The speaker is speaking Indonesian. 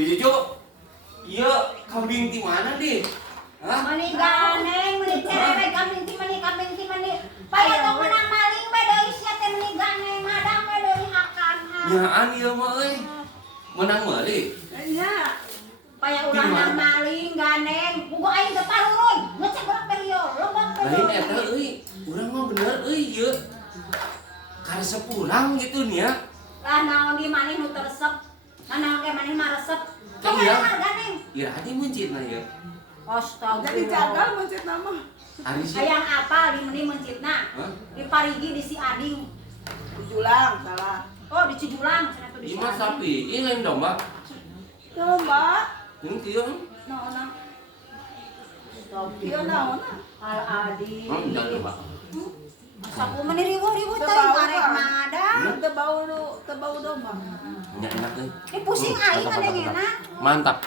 Pijo, iya kambing di mana nih? Hah? Mani ganeng, mani cerewet kambing ti mani. Paya tong menang maling we deui sia teh mani ganeng madang we deui hakan. Nyaan ieu mah euy. Menang meuli. Nya. Paya urang nang maling ganeng, puguh aing teu parurun. Ngecek urang perio, loba Lain eta euy, urang mah bener euy ieu. Karesep urang gitu nya. Lah naon di maneh nu teu resep. Naon ge maneh mah resep. Teh Tong iya. menang ganeng. Ira hati mencitna ieu. Astaga. Jadi jagal mencet nama. Ari sih. Hayang apa di meni mencitna? Hah? Di Parigi di si Ading. Julang salah. Oh di Cijulang cenah tuh di si Ieu mah Ading. sapi, ieu lain domba. Domba. Yang kieu. Naon? Iya naon. Al Ading. Enggak domba. Saku meni riweuh-riweuh teh Tebau, karek Pak. madang. Tebau domba. Nya enak euy. Pusing aing ada yang enak. Mantap.